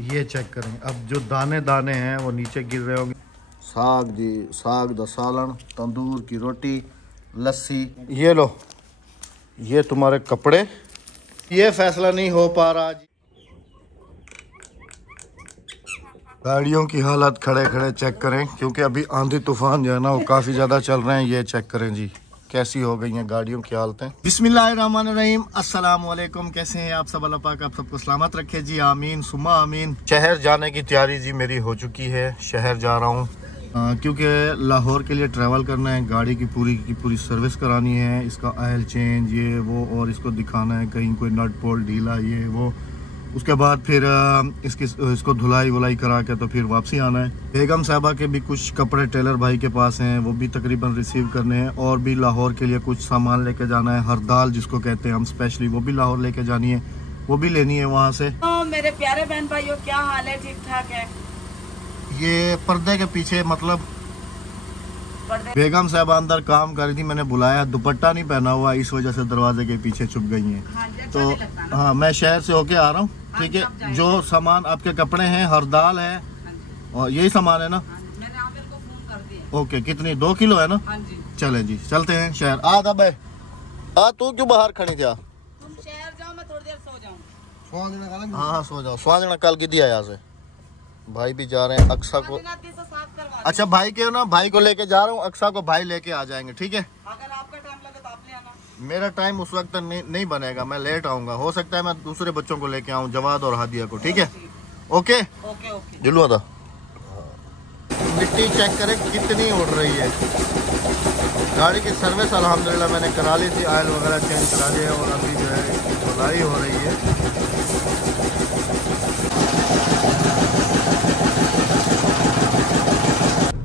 ये चेक करें, अब जो दाने दाने हैं वो नीचे गिर रहे होंगे। साग जी, साग दा सालन, तंदूर की रोटी, लस्सी। ये लो, ये तुम्हारे कपड़े। ये फैसला नहीं हो पा रहा जी। गाड़ियों की हालत खड़े खड़े चेक करें, क्योंकि अभी आंधी तूफान जो है ना वो काफ़ी ज़्यादा चल रहे हैं। ये चेक करें जी कैसी हो गई हैं गाड़ियों की हालतें। बिस्मिल्लाहिर्रहमानिर्रहीम, अस्सलाम वालेकुम। कैसे हैं आप सब? अल्लाह पाक आप सबको सलामत रखे जी, आमीन सुम्मा आमीन। शहर जाने की तैयारी जी मेरी हो चुकी है। शहर जा रहा हूँ क्योंकि लाहौर के लिए ट्रैवल करना है। गाड़ी की पूरी सर्विस करानी है, इसका ऑयल चेंज ये वो, और इसको दिखाना है कहीं कोई नट बोल्ट ढीला ये वो। उसके बाद फिर इसको धुलाई वुलाई करा के तो फिर वापसी आना है। बेगम साहबा के भी कुछ कपड़े टेलर भाई के पास हैं, वो भी तकरीबन रिसीव करने हैं। और भी लाहौर के लिए कुछ सामान लेके जाना है, हरदाल जिसको कहते हैं हम स्पेशली, वो भी लाहौर लेके जानी है, वो भी लेनी है वहाँ से। मेरे प्यारे बहन भाइयों, क्या हाल है? ठीक ठाक है। ये पर्दे के पीछे मतलब बेगम साहबा अंदर काम कर रही थी, मैंने बुलाया, दुपट्टा नहीं पहना हुआ, इस वजह से दरवाजे के पीछे छुप गई हैं। तो हाँ, मैं शहर से होके आ रहा हूँ, ठीक है। जो सामान आपके कपड़े हैं, हरदाल है और यही सामान है ना? मैंने आमिर को फोन कर दिया। ओके, कितनी 2 किलो है ना? हाँ जी। चले जी, चलते हैं शहर। आ तू क्यों बाहर खड़ी थी? तुम शहर जाओ, मैं थोड़ी देर सो जाऊँ। हाँ सो जाओ। स्वांजना कल की दिया यहाँ से। भाई भी जा रहे हैं अक्सा को। अच्छा, भाई के ना, भाई को लेके जा रहा हूँ, अक्सा को भाई लेके आ जाएंगे, ठीक है। अगर आपका टाइम लगे तो आप ले आना। मेरा टाइम उस वक्त नहीं बनेगा, मैं लेट आऊंगा। हो सकता है मैं दूसरे बच्चों को लेके आऊँ, जवाद और हादिया को, ठीक है। ओके ओके जुलू था। मिट्टी चेक करें कितनी उड़ रही है। गाड़ी की सर्विस अल्हम्दुलिल्लाह मैंने करा ली थी, ऑयल वगैरह चेंज करा लिया और अभी जो है धुलाई हो रही है।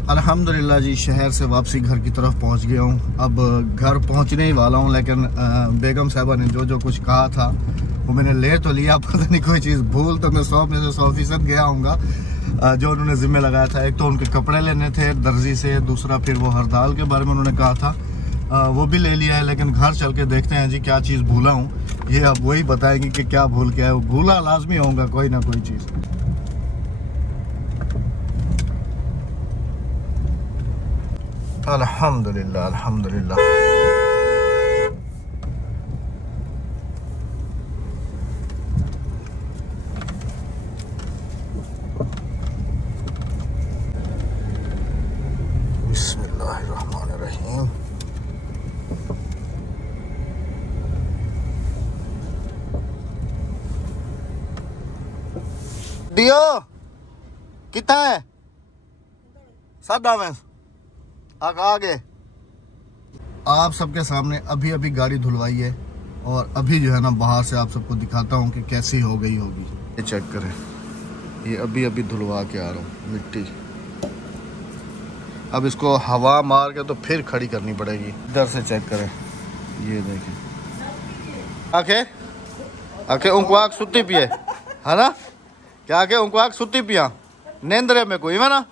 अल्हम्दुलिल्लाह जी, शहर से वापसी घर की तरफ पहुंच गया हूं। अब घर पहुंचने ही वाला हूं, लेकिन बेगम साहबा ने जो कुछ कहा था वो मैंने ले तो लिया। पता नहीं कोई चीज़ भूल तो मैं 100 में से 100% गया हूँगा। जो उन्होंने जिम्मे लगाया था, एक तो उनके कपड़े लेने थे दर्जी से, दूसरा फिर वो हरदाल के बारे में उन्होंने कहा था, वो भी ले लिया है। लेकिन घर चल के देखते हैं जी क्या चीज़ भूला हूँ, ये अब वही बताएंगे कि क्या भूल के है। भूला लाजमी होगा कोई ना कोई चीज़। अल्हम्दुलिल्लाह अल्हम्दुलिल्लाह। बिस्मिल्लाहिर्रहमानिर्रहीम। दियो कितना है? सादा में आगे आप सबके सामने अभी अभी गाड़ी धुलवाई है, और अभी जो है ना बाहर से आप सबको दिखाता हूँ कि कैसी हो गई होगी। ये चेक करें, ये अभी अभी धुलवा के आ रहा हूँ मिट्टी। अब इसको हवा मार के तो फिर खड़ी करनी पड़ेगी। इधर से चेक करें, ये देखें। आके उनको आग सुती पिए है ना? क्या के उनको आग सुती पिया नेंद्रे में कोई है ना?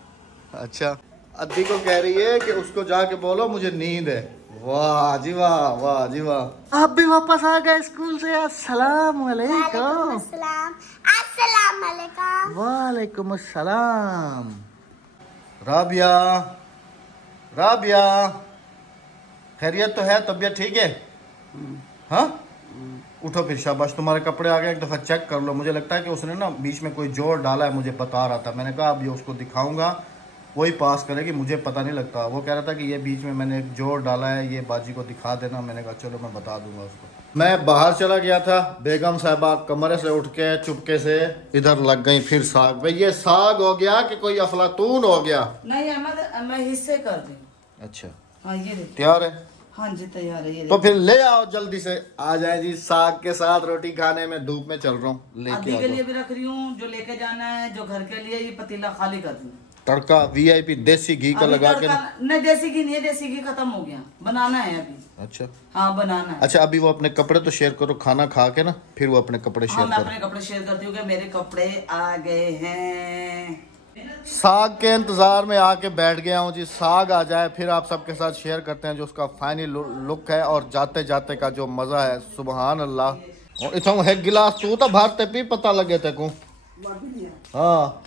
अच्छा, अद्दी को कह रही है कि उसको जाके बोलो मुझे नींद है। वाह जी वाह, वाह जी वाह। आप भी वापस आ गए स्कूल से। अस्सलाम वालेकुम। अस्सलाम वालेकुम। वालेकुम अस्सलाम। राबिया, राबिया, खैरियत तो है? तबीयत ठीक है? हाँ, उठो फिर, शाबाश। तुम्हारे कपड़े आ गए, एक दफ़ा चेक कर लो। मुझे लगता है कि उसने ना बीच में कोई जोड़ डाला है, मुझे बता रहा था। मैंने कहा अब ये उसको दिखाऊंगा, वही पास करेगी, मुझे पता नहीं लगता। वो कह रहा था कि ये बीच में मैंने एक जोड़ डाला है, ये बाजी को दिखा देना। मैंने कहा चलो मैं बता दूंगा उसको। मैं बाहर चला गया था, बेगम साहबा कमरे से उठ के चुपके से इधर लग गई फिर साग। भाई ये साग हो गया कि कोई अफलातून हो गया? नहीं अहमद, मैं हिस्से कर दी। अच्छा, हाँ ये तैयार है? हाँ जी तैयार है। ये तो फिर ले आओ जल्दी से। आ जाए जी साग के साथ रोटी खाने में। धूप में चल रहा हूँ, लेके के लिए भी रख रही हूँ, जो लेके जाना है, जो घर के लिए। ये पतीला खाली कर दूँ। तड़का VIP देसी घी का लगा के। नहीं देसी घी नहीं है, देसी घी खत्म हो गया, बनाना है अभी। अच्छा हाँ बनाना है। अच्छा, अभी वो अपने कपड़े तो शेयर करो, खाना खा के ना फिर वो अपने कपड़े शेयर मैं करो। अपने कपड़े शेयर करती हूँ कि मेरे कपड़े आ गए हैं। साग के इंतजार में आके बैठ गया हूँ जी। साग आ जाए फिर आप सबके साथ शेयर करते हैं जो उसका फाइनल लुक है, और जाते जाते का जो मजा है। सुबहान अल्लाह। और इतना है गिलास तू तो भारते पी पता लगे थे को हाँ,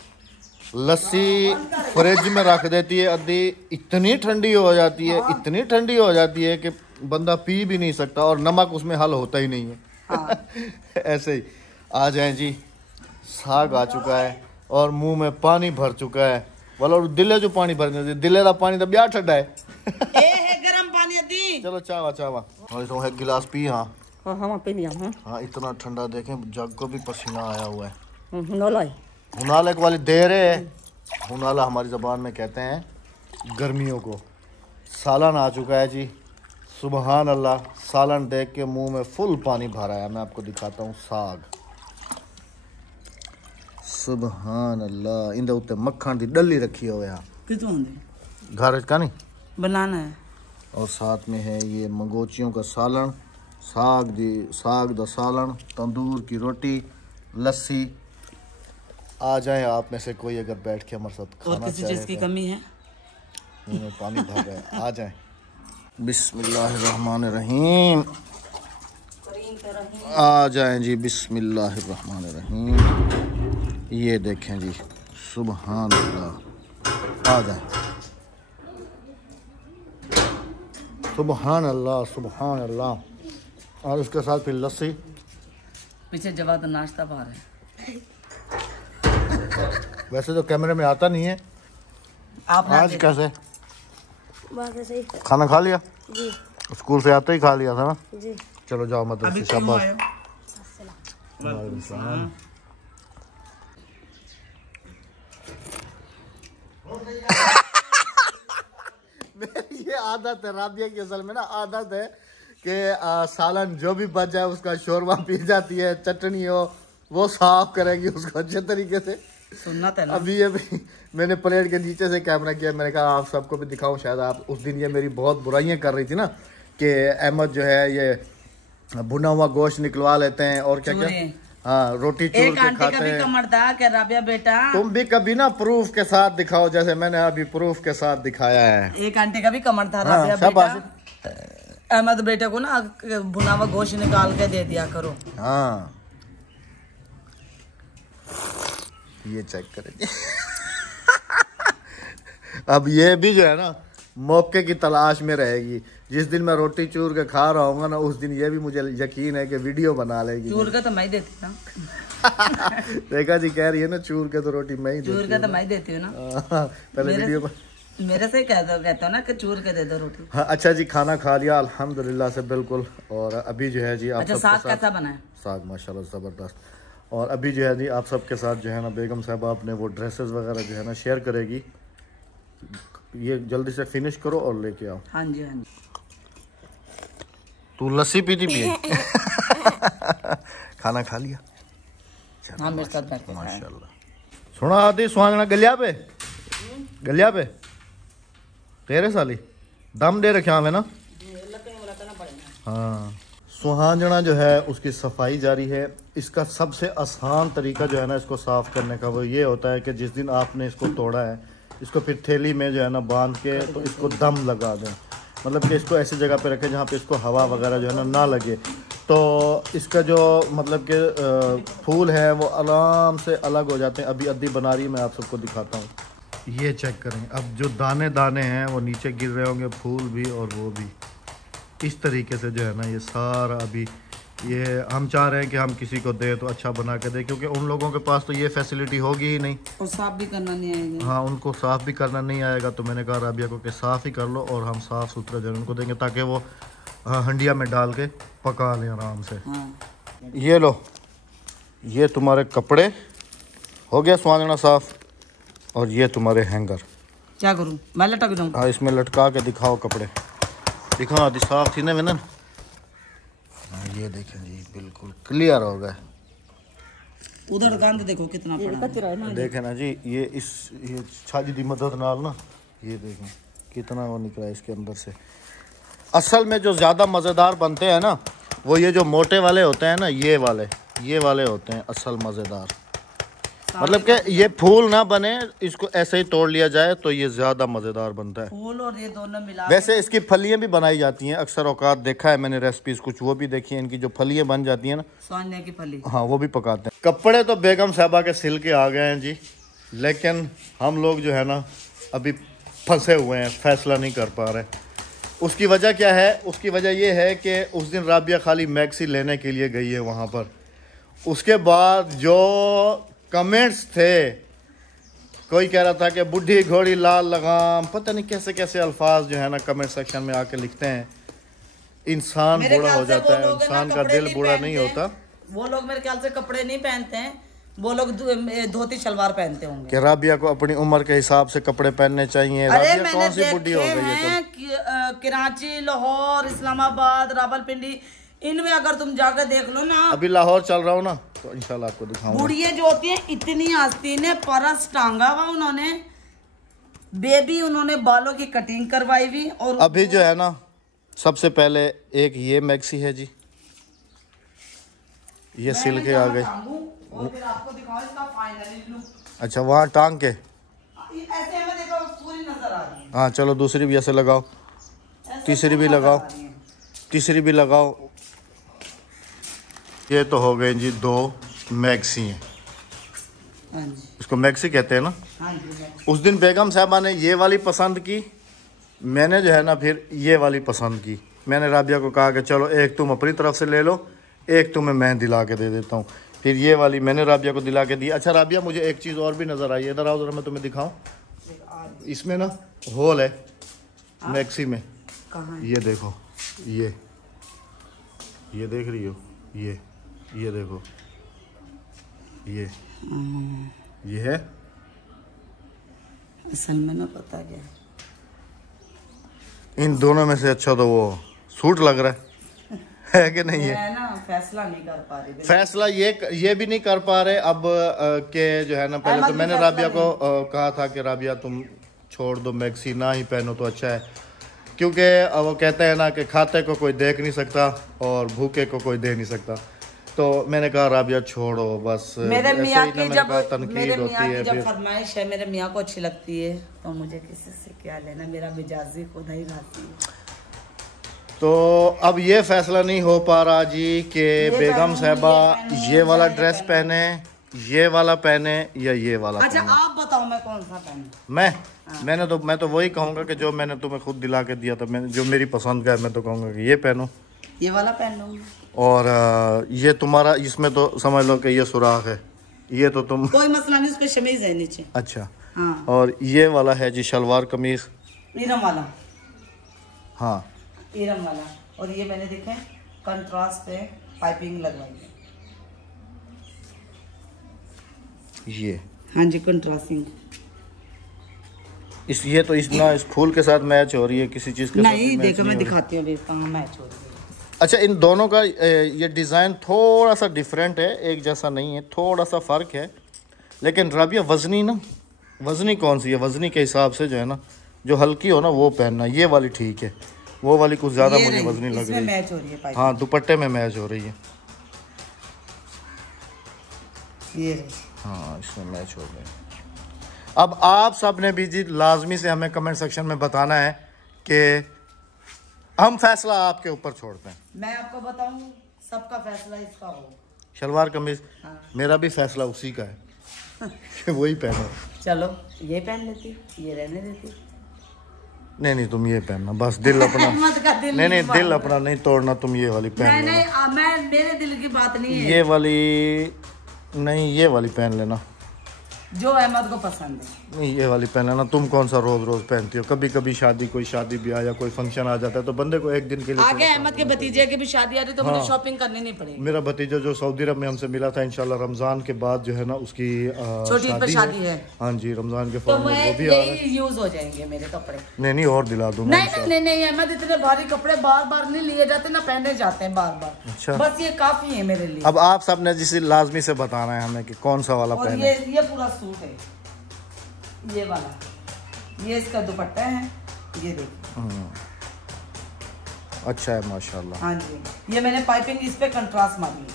लस्सी फ्रिज में रख देती है अद्धी, इतनी ठंडी हो जाती है, इतनी ठंडी हो जाती है कि बंदा पी भी नहीं सकता और नमक उसमें हल होता ही नहीं है। हाँ। ऐसे ही आ जाए जी, साग आ चुका है और मुंह में पानी भर चुका है। बोलो दिले जो पानी भरने दिले का पानी तो ब्याह ठंडा है। गरम पानी दी। चलो चावा चावा और तो एक गिलास पी। हाँ हाँ पी लिया। हाँ, इतना ठंडा देखें, जग को भी पसीना आया हुआ है। हुनाला वाली देर है। हुनाला हमारी ज़बान में कहते हैं गर्मियों को। सालन आ चुका है जी, सुबहान अल्लाह। सालन देख के मुंह में फुल पानी भर आया। मैं आपको दिखाता हूँ साग। सुबहान अल्लाह। इंदे उत्ते मक्खन दी डली रखी हो यहाँ घर का नहीं बनाना है। और साथ में है ये मंगोचियों का सालन, साग दा सालन, तंदूर की रोटी, लस्सी। आ जाए आप में से कोई अगर बैठ के हमारे साथ खाना चाहे। किसी चीज की कमी है? मुंह में पानी भर गया। आ जाए। बिस्मिल्लाहिर्रहमानिर्रहीम। आ जाएं जी, बिस्मिल्लाहिर्रहमानिर्रहीम। ये देखें जी, सुबहान अल्लाह। आ जाएं। सुबहान अल्लाह, सुबहान अल्लाह। और उसके साथ फिर लस्सी। पीछे जवाब तो नाश्ता पा रहे। वैसे तो कैमरे में आता नहीं है। आप आज कैसे सही खाना खा लिया? जी स्कूल से आते ही खा लिया था ना जी। चलो जाओ मदरसे। शाबाश। मेरी ये आदत है राबिया की, असल में ना आदत है कि सालन जो भी बच जाए उसका शोरबा पी जाती है, चटनी हो वो साफ करेगी उसको अच्छे तरीके से। सुन्नत है ना। अभी मैंने प्लेट के नीचे से कैमरा किया। मैंने कहा आप सबको भी दिखाऊं, शायद आप उस दिन ये मेरी बहुत बुराइयां कर रही थी ना कि अहमद जो है ये भुना हुआ गोश्त निकलवा लेते हैं और क्या क्या, हाँ, रोटी चूर के खाते हैं। कमर था कि राबिया बेटा तुम भी कभी ना प्रूफ के साथ दिखाओ, जैसे मैंने अभी प्रूफ के साथ दिखाया है। एक आंटी का भी कमर था। हाँ, राबिया बेटा, अहमद बेटे को ना भुना हुआ गोश्त निकाल के दे दिया करो। हाँ, ये चेक करेंगे। अब ये भी जो है ना मौके की तलाश में रहेगी। जिस दिन मैं रोटी चूर के खा रहा हूँ ना, उस दिन ये भी मुझे यकीन है कि वीडियो बना लेगी। चूर के तो मैं ही देती ना। देखा जी, कह रही है ना चूर के तो रोटी मैं ही देती हूँ। चूर के तो मैं ही देती हूँ ना। पहले वीडियो पर मेरे से कहता हूँ ना कि चूर के दे दो रोटी। हाँ, अच्छा जी, खाना खा लिया अल्हम्दुलिल्लाह से बिल्कुल। और अभी जो है जी आप अच्छा, साग कैसा बना है? साग माशाल्लाह ज़बरदस्त। और अभी जो है जी आप सबके साथ जो है ना बेगम साहब आपने वो ड्रेसेस वगैरह जो है ना शेयर करेगी। ये जल्दी से फिनिश करो और लेके आओ। हाँ जी, हाँ जी। तू लस्सी पीती पिए। खाना खा लिया? हाँ, मेरे साथ बैठ के माशाल्लाह। सुना आती सुहागना गलिया पे तेरे साली दम दे रखे हमें ना। हाँ, सुहांजना जो है उसकी सफाई जारी है। इसका सबसे आसान तरीका जो है ना इसको साफ करने का वो ये होता है कि जिस दिन आपने इसको तोड़ा है, इसको फिर थैली में जो है ना बांध के तो इसको दम लगा दें। मतलब कि इसको ऐसी जगह पे रखें जहाँ पे इसको हवा वगैरह जो है ना लगे। तो इसका जो मतलब कि फूल है वो आराम से अलग हो जाते हैं। अभी अद्दी बना रही मैं आप सबको दिखाता हूँ। ये चेक करें, अब जो दाने दाने हैं वो नीचे गिर रहे होंगे, फूल भी और वो भी। इस तरीके से जो है ना ये सारा अभी ये हम चाह रहे हैं कि हम किसी को दे तो अच्छा बना के दे, क्योंकि उन लोगों के पास तो ये फैसिलिटी होगी ही नहीं और साफ भी करना नहीं आएगा। हाँ, उनको साफ़ भी करना नहीं आएगा। तो मैंने कहा राबिया को कि साफ़ ही कर लो और हम साफ़ सुथरा जो है उनको देंगे ताकि वो हंडिया में डाल के पका लें आराम से। हाँ। ये लो, ये तुम्हारे कपड़े हो गया सुहागना साफ़, और ये तुम्हारे हैंगर। क्या करूँ, मैं लटक दूँ? हाँ, इसमें लटका के दिखाओ कपड़े, दिखाओ आदि साफ थी ना विनन। हाँ, ये देखें जी बिल्कुल क्लियर हो गए। उधर गंद देखो कितना पड़ा है। देखें ना जी, ये छाजी दी मदद नाल ना ये देखें कितना वो निकला इसके अंदर से। असल में जो ज़्यादा मज़ेदार बनते हैं ना वो ये जो मोटे वाले होते हैं ना, ये वाले होते हैं असल मज़ेदार। मतलब कि ये फूल ना बने, इसको ऐसे ही तोड़ लिया जाए तो ये ज्यादा मजेदार बनता है। फूल और ये दोनों मिला वैसे इसकी फलियां भी बनाई जाती हैं अक्सर औकात, देखा है मैंने रेसिपीज कुछ, वो भी देखी है, इनकी जो फलियां बन जाती हैं ना, सोने की फली। हाँ वो भी पकाते हैं। कपड़े तो बेगम साहबा के सिल के आ गए हैं जी, लेकिन हम लोग जो है ना अभी फंसे हुए हैं, फैसला नहीं कर पा रहे। उसकी वजह क्या है? उसकी वजह ये है कि उस दिन राबिया खाली मैक्सी लेने के लिए गई है वहाँ पर। उसके बाद जो कमेंट्स थे, कोई कह रहा था कि बुढ़ी घोड़ी लाल लगाम, पता नहीं कैसे कैसे अल्फाज जो है ना कमेंट सेक्शन में आके लिखते हैं। इंसान मेरे बूढ़ा ख्याल हो से जाता वो है, लोग ना इंसान का कपड़े दिल बूढ़ा नहीं पहनते होता। हैं। वो लोग मेरे ख्याल से कपड़े नहीं पहनते हैं, वो लोग धोती शलवार पहनते होंगे। कि राबिया को अपनी उम्र के हिसाब से कपड़े पहनने चाहिए। अरे राबिया मैंने कौन सी बुढ़ी हो देखे गई है? हैं कराची, लाहौर, इस्लामाबाद, रावलपिंडी, इनमें अगर तुम जाकर देख लो ना, अभी लाहौर चल रहा हूँ ना तो इंशाल्लाह आपको दिखाऊंगा। बुढ़िया जो होती हैं इतनी आस्तीन है, परस टांगा हुआ उन्होंने, बेबी उन्होंने बालों की कटिंग करवाई हुई। और अभी जो है ना सबसे पहले एक ये मैक्सी है जी, ये सिल के आ गई। और फिर आपको दिखाऊं इसका फाइनली लुक। अच्छा वहाँ टांग के ऐसे हमें देखो पूरी नजर आ रही है। हाँ चलो दूसरी भी ऐसे लगाओ, ऐसे तीसरी भी नजर लगाओ, आ रही है। तीसरी भी लगाओ। ये तो हो गए जी 2 मैक्सी हैं, हाँ जी, इसको मैक्सी कहते हैं ना। हाँ जी। उस दिन बेगम साहबा ने ये वाली पसंद की, मैंने जो है ना फिर ये वाली पसंद की। मैंने राबिया को कहा कि चलो एक तुम अपनी तरफ से ले लो, एक तुम्हें मैं दिला के दे देता हूँ। फिर ये वाली मैंने राबिया को दिला के दी। अच्छा राबिया मुझे एक चीज़ और भी नज़र आई, इधर आओ ज़रा मैं तुम्हें दिखाऊँ। इसमें ना होल है मैक्सी में, कहाँ है? ये देखो, ये देख रही हो, ये देखो, ये है। असल में ना पता क्या, इन दोनों में से अच्छा तो वो सूट लग रहा है कि नहीं है? मैं ना फैसला नहीं कर पा रही। फैसला ये भी नहीं कर पा रहे अब के जो है ना, पहले तो मैंने राबिया को कहा था कि राबिया तुम छोड़ दो मैक्सी, ना ही पहनो तो अच्छा है, क्योंकि वो कहते हैं ना कि खाते को कोई देख नहीं सकता और भूखे को कोई दे नहीं सकता। तो मैंने कहा राबिया छोड़ो बस। मेरे मियाँ की जब तनकीद होती है जब फिर। फरमाइश है, मेरे मियाँ को अच्छी लगती है तो मुझे किसी से क्या लेना, मेरा मिजाजी खुद ही खाती है। तो अब ये फैसला नहीं हो पा रहा जी कि बेगम साहबा ये वाला ड्रेस पहने, ये वाला पहने या ये वाला अच्छा पहने। आप बताओ मैं कौन सा पहनूं? मैं तो वही कहूँगा कि जो मैंने तुम्हें खुद दिला के दिया था, मैंने जो मेरी पसंद का है, मैं तो कहूँगा कि ये पहनो। ये वाला पहन लूंगी। और ये तुम्हारा, इसमें तो समझ लो कि ये सुराख है, ये तो तुम कोई मसला नहीं, उसको शमीज है नीचे। अच्छा हाँ, और ये वाला है जी शलवार कमीज। इरम वाला, हाँ इरम वाला। और ये मैंने देखे कंट्रास्ट पे पाइपिंग लगवाई है। ये हाँ जी, कंट्रास्टिंग। ये तो इस फूल के साथ मैच हो रही है, किसी चीज के साथ नहीं मैच देखो नहीं मैं हो रही। दिखाती हूँ अभी कहाँ मैच हो रही है। अच्छा इन दोनों का ये डिज़ाइन थोड़ा सा डिफरेंट है, एक जैसा नहीं है, थोड़ा सा फ़र्क है। लेकिन राबिया वज़नी ना, वज़नी कौन सी है? वज़नी के हिसाब से जो है ना, जो हल्की हो ना वो पहनना, ये वाली ठीक है, वो वाली कुछ ज़्यादा ये मुझे रही, वज़नी लग इसमें रही है। मैच हो रही है पाइपिंग। हाँ दुपट्टे में मैच हो रही है। ये रही। हाँ इसमें मैच हो गए। अब आप सब ने भी जी लाजमी से हमें कमेंट सेक्शन में बताना है कि हम फैसला आपके ऊपर छोड़ते हैं। मैं आपको बताऊं, सबका फैसला इसका हो। शलवार कमीज हाँ। मेरा भी फैसला उसी का है कि वही पहनो। चलो ये पहन लेती, ये रहने देती। नहीं तुम ये पहनना बस, दिल अपना अहमद का दिल नहीं नहीं दिल अपना नहीं तोड़ना, तुम ये वाली पहन लेना। मैं मेरे दिल की बात नहीं है, ये वाली नहीं, ये वाली पहन लेना, जो अहमद को पसंद है। नहीं ये वाली पहन लेना। तुम कौन सा रोज रोज पहनती हो? कभी कभी कोई शादी ब्याह या कोई फंक्शन आ जाता है तो बंदे को एक दिन के लिए आगे अहमद के भतीजे की भी शादी आ रही तो मुझे शॉपिंग करनी नहीं पड़ेगी। मेरा भतीजा जो सऊदी अरब में हमसे मिला था, इंशाल्लाह रमजान के बाद जो है ना उसकी छोटी ईद पर शादी है। हाँ जी रमजान के तो फौरन मैं वो भी आ रहा है। यही यूज हो जाएंगे मेरे कपड़े। नहीं और दिला दूंगा नहीं अहमद, इतने भारी कपड़े बार बार नहीं लिए जाते, ना पहने जाते हैं बार बार। अच्छा। बस ये काफी है मेरे लिए। अब आप सब ने जिसे लाजमी से बताना है हमें कि कौन सा वाला और पहने। ये पूरा सूट है, ये वाला, ये इसका दुपट्टा है, ये देखिए। अच्छा है माशाल्लाह। हाँ जी, ये मैंने पाइपिंग इस पे कंट्रास्ट मारी है।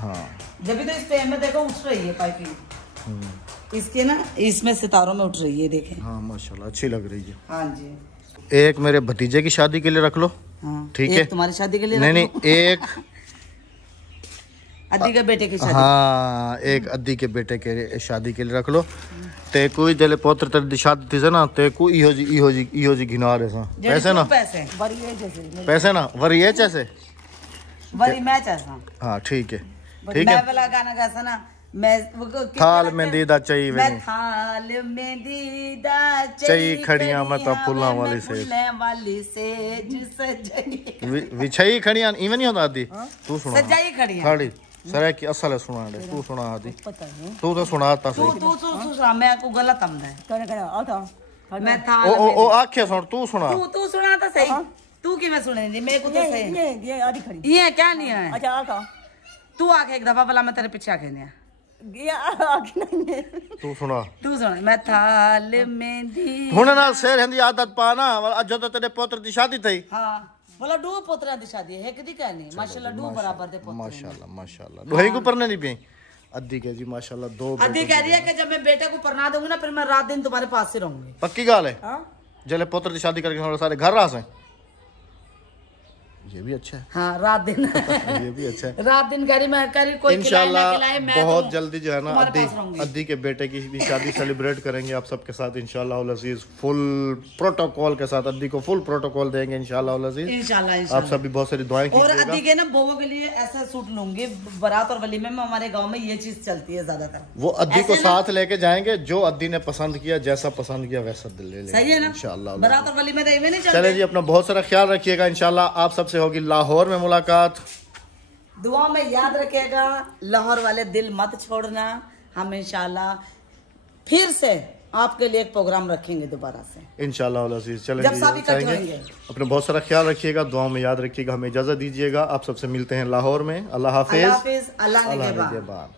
हाँ जब भी तो इस पे अहमद देखो उठ रही है पाइपिंग। इसके ना इसमें सितारों में उठ रही है, देखें। हाँ माशाल्लाह अच्छी लग रही है। हाँ जी। एक मेरे भतीजे की शादी के लिए रख लो। हाँ, ठीक एक है। तुम्हारी शादी के लिए नहीं नहीं, एक अद्दी के बेटे की शादी। हाँ, एक अद्दी के बेटे के शादी के लिए रख लो। ते कोई जले पोत्र तेरी दी शादी थी से ना, ते को इहो जी घिना रहे सा पैसे ना, पैसे पैसे ना वरी ये जैसे वरी मैच ऐसा। हाँ ठीक है, ठीक है। मैं वाला गाना कैसा ना, मैं वो थाल में दीदा चाहिए मैं थाल में दीदा चाहिए खड़ियां मैं तो फुल्ला वाली से विछई खड़ियां इवन नहीं होता आदि। तू सुना सजाई खड़ियां खड़ी सरे की असल है सुना दे, तू सुना आदि, तू तो सुनाता तू सही। तू तू सुना, मैं को गलत हमदा है। करे आता मैं थाल ओ आखे सुन, तू सुना। तू सुना तो सही, तू की मैं सुने दी मेरे को तो सही। ये आधी खड़ी ये क्या नहीं है। अच्छा आका तू आके एक दफा भला मैं तेरे पीछे आके नहीं। ये आगे नहीं है। तू सुना, तू सुन। मैं थाल में दी हुन ना शेर हिंदी आदत पाना अजो तो तेरे पुत्र दी शादी थई। हाँ बोला डू पोतरा दी शादी है कदी कहनी माशाल्लाह डू बराबर दे पोतरे। माशाल्लाह माशाल्लाह दोही को परने नहीं पे अद्दी के जी माशाल्लाह दो अद्दी कह रही है कि जब मैं बेटे को परना दूंगी ना फिर मैं रात दिन तुम्हारे पास से रहूंगी। पक्की गाल है। जले पुत्र की शादी करके हमारे सारे घर रहा से, ये भी अच्छा है। हाँ रात दिन ये भी अच्छा है। रात दिन करी मैं करी कोई खिलाए ना खिलाए मैं बहुत तो जल्दी जो है ना अद्दी के बेटे की भी शादी सेलिब्रेट करेंगे आप सबके साथ इंशाल्लाह अज़ीज। फुल प्रोटोकॉल के साथ अद्दी को फुल प्रोटोकॉल देंगे इंशाल्लाह अज़ीज। इंशाल्लाह आप सब भी बहुत सारी दुआएं और कीजिएगा। अद्दी के ना बहुओं के लिए ऐसा सूट लूंगी बारात और वलीमे में। हमारे गाँव में ये चीज चलती है ज्यादातर। वो अद्दी को साथ लेके जाएंगे, जो अद्दी ने पसंद किया जैसा पसंद किया वैसा ले लेंगे। सही है ना इंशाल्लाह। बारात और वलीमे तो नहीं चलते। चले जी, अपना बहुत सारा ख्याल रखिएगा। इंशाल्लाह आप सबसे होगी लाहौर में मुलाकात। दुआ में याद रखिएगा, लाहौर वाले दिल मत छोड़ना। हम इंशाल्लाह फिर से आपके लिए एक प्रोग्राम रखेंगे दोबारा से इंशाल्लाह अज़ीज़। चलें जब सब इकट्ठे होंगे। अपने बहुत सारा ख्याल रखिएगा, दुआ में याद रखिएगा। हमें इजाजत दीजिएगा, आप सबसे मिलते हैं लाहौर में। अल्लाह हाफिज। अल्लाह निगहबान।